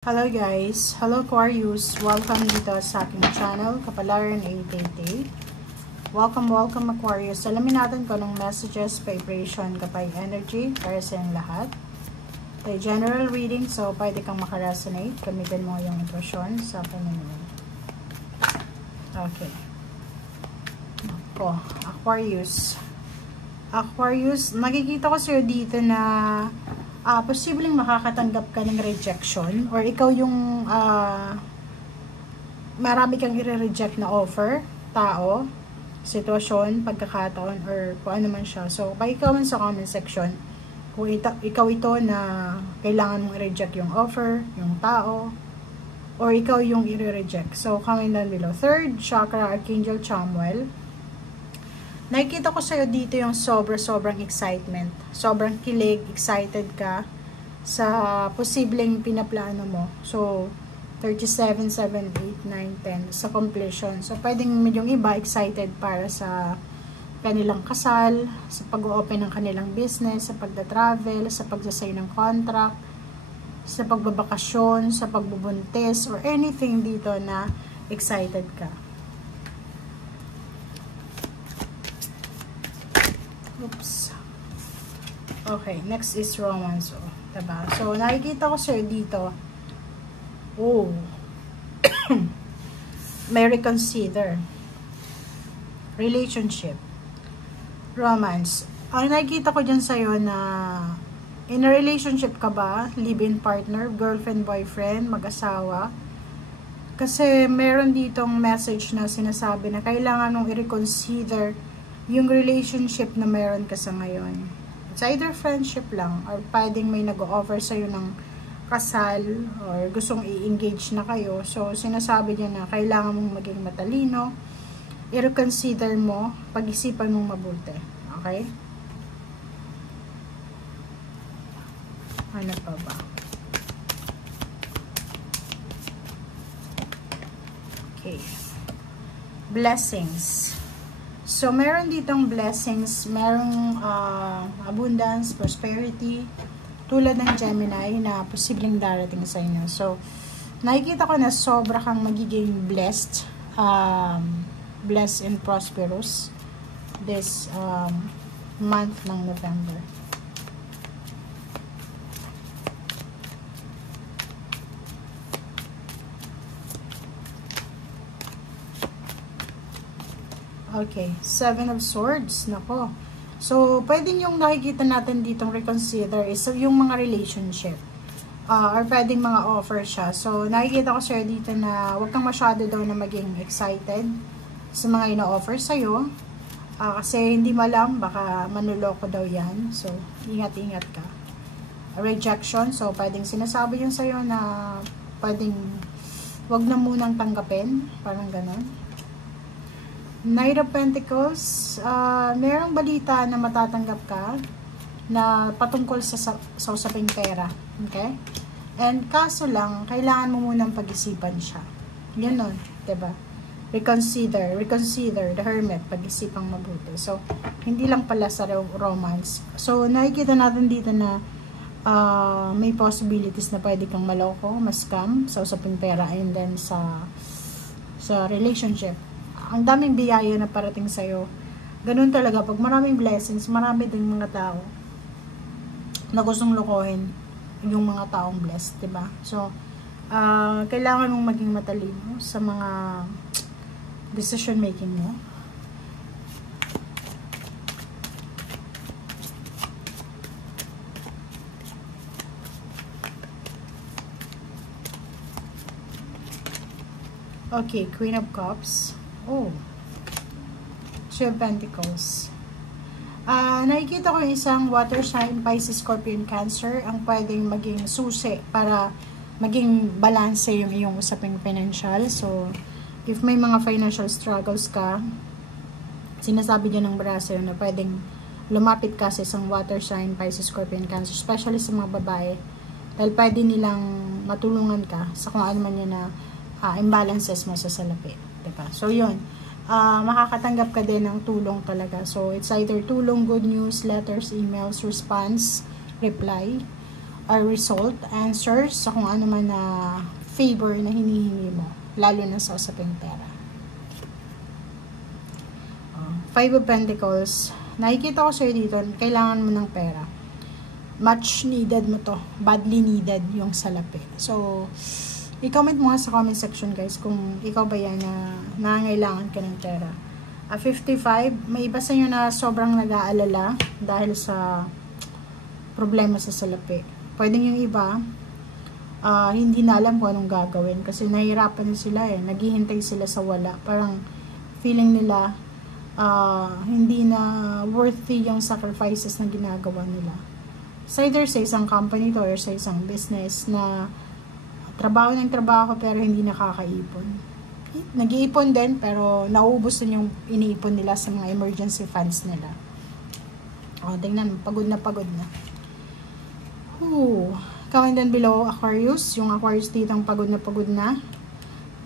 Hello guys! Hello Aquarius! Welcome dito sa aking channel, Kapalaran 888. Welcome Aquarius! Alamin natin kung anong messages, vibration, kapay energy para sa inyong lahat. Okay, general reading, so pwede kang makaresonate. Gamitin mo yung intuition sa panunod. Okay. Ako, Aquarius. Aquarius, nakikita ko sa'yo dito na posibleng makakatanggap ka ng rejection or ikaw yung marami kang i-reject na offer, tao, sitwasyon, pagkakataon, or kung ano man siya. So, pag-ikawan sa comment section kung ikaw ito na kailangan mong i-reject yung offer, yung tao, or ikaw yung i-reject. So, comment down below. Third chakra, Archangel Chamuel. Nakikita ko sa'yo dito yung sobrang excitement. Sobrang kilig, excited ka sa posibleng pinaplano mo. So, 37, 7, 8, 9, 10 sa completion. So, pwedeng yung iba excited para sa kanilang kasal, sa pag-open ng kanilang business, sa pagda-travel, sa pagsasay ng contract, sa pagbabakasyon, sa pagbubuntis, or anything dito na excited ka. Oops. Okay, next is romance. Oh, diba? So, nakikita ko sir dito. Oh. May reconsider. Relationship. Romance. Ang nakikita ko dyan sa'yo na in a relationship ka ba? Live-in partner, girlfriend, boyfriend, mag-asawa. Kasi meron ditong message na sinasabi na kailangan mong i-reconsider yung relationship na meron ka sa ngayon. It's either friendship lang or pwedeng may nag-o-offer sa'yo ng kasal or gustong i-engage na kayo. So, sinasabi niya na kailangan mong maging matalino, i-reconsider mo, pag-isipan mong mabuti. Okay? Ano pa ba? Okay. Blessings. So, meron ditong blessings, merong abundance, prosperity, tulad ng Gemini na posibleng darating sa inyo. So, nakikita ko na sobra kang magiging blessed, blessed and prosperous this month ng November. Okay, 7 of Swords. Nako. So, pwedeng yung nakikita natin ditong reconsider is yung mga relationship. Or pwedeng mga offer siya. So, nakikita ko sir dito na huwag kang masyado daw na maging excited sa mga ina-offer sa'yo. Kasi hindi malam, baka manuloko daw yan. So, ingat-ingat ka. Rejection. So, pwedeng sinasabi yung sa'yo na pwedeng huwag na munang tanggapin. Parang ganon. Knight of Pentacles, merong balita na matatanggap ka na patungkol sa usaping pera. Okay? And kaso lang, kailangan mo munang pag-isipan siya. Yun nun, diba? Reconsider, the Hermit, pag-isipang mabuti. So, hindi lang pala sa romance. So, nakikita natin dito na may possibilities na pwede kang maloko, ma-scam sa usaping pera, and then sa relationship. Ang daming biyaya na parating sa'yo. Ganun talaga. Pag maraming blessings, marami din mga tao na gustong lokohin yung mga taong blessed, diba? So, kailangan mong maging matalino sa mga decision making mo. Okay, Queen of Cups. Oh, Two of Pentacles. Nakikita ko yung isang water sign, Pisces, Scorpion, Cancer, ang pwedeng maging susi para maging balance yung iyong usaping financial. So, if may mga financial struggles ka, sinasabi dyan ng braso na pwedeng lumapit ka sa isang water sign, Pisces, Scorpion, Cancer, especially sa mga babae, dahil pwede nilang matulungan ka sa kung ano man yun na imbalances mo sa salapi. Diba? So, yun. Makakatanggap ka din ng tulong talaga. So, it's either tulong, good news, letters, emails, response, reply, result, answers sa kung ano man na favor na hinihingi mo, lalo na sa usaping pera. Five of Pentacles, nakikita ko sa'yo dito, kailangan mo ng pera. Much needed mo to, badly needed yung salapi. So, i-comment mo nga sa comment section guys kung ikaw ba yan na nangangailangan ka ng pera. 55, may iba sa inyo na sobrang nag-aalala dahil sa problema sa salapi. Pwedeng yung iba, hindi na alam kung anong gagawin kasi nahihirapan sila naghihintay sila sa wala. Parang feeling nila hindi na worthy yung sacrifices na ginagawa nila. It's either sa isang company to or sa isang business na trabaho ng trabaho pero hindi nakakaipon. Nag-iipon din pero nauubos din yung iniipon nila sa mga emergency funds nila. Tingnan, pagod na pagod na. Comment down below, Aquarius. Yung Aquarius dito ang pagod na pagod na.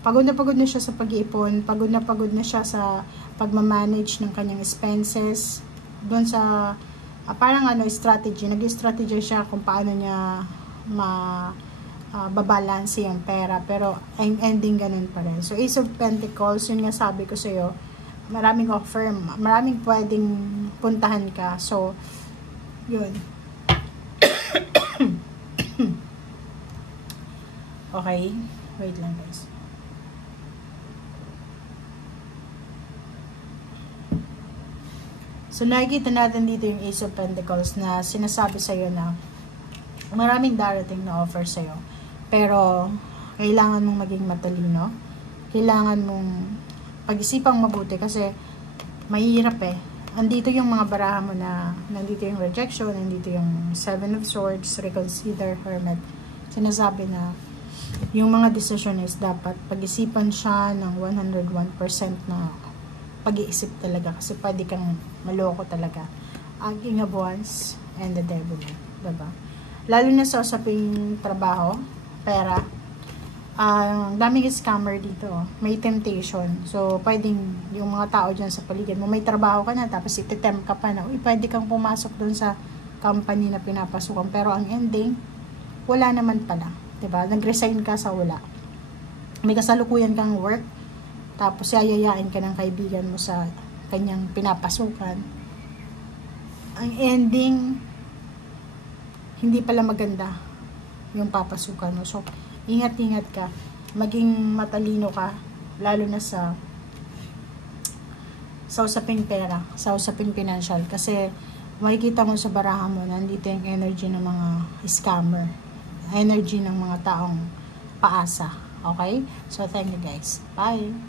Pagod na siya sa pag-iipon. Pagod na siya sa pagmamanage ng kanyang expenses. Doon sa parang strategy. Nag-strategy siya kung paano niya babalance yung pera, pero ang ending ganun pa rin. So, Ace of Pentacles, yun nga sabi ko sa'yo, maraming offer, maraming pwedeng puntahan ka. So, yun. Okay, wait lang guys. So, nakikita natin dito yung Ace of Pentacles na sinasabi sa'yo na maraming darating na offer sa'yo. Pero, kailangan mong maging matalino. Kailangan mong pag-isipang mabuti kasi mahirap Andito yung mga baraha mo na nandito yung rejection, nandito yung Seven of Swords, reconsider, Hermit. Sinasabi na yung mga decision is dapat pag-isipan siya ng 101% na pag-iisip talaga kasi pwede kang maloko talaga. King of Wands and the Devil. Diba? Lalo na sa usaping trabaho, pera, daming scammer dito. May temptation. So, pwedeng yung mga tao dyan sa paligid mo, may trabaho ka na, tapos ititempt ka pa na, pwede kang pumasok dun sa company na pinapasukan. Pero ang ending, wala naman pala. Diba? Nag-resign ka sa wala. May kasalukuyan kang work, tapos yayayain ka ng kaibigan mo sa kanyang pinapasukan. Ang ending, hindi pala maganda yung papasukan mo. So, ingat-ingat ka. Maging matalino ka. Lalo na sa usaping pera. Sa usaping financial. Kasi, makikita mo sa baraha mo, nandito yung energy ng mga scammer. Energy ng mga taong paasa. Okay? So, thank you guys. Bye!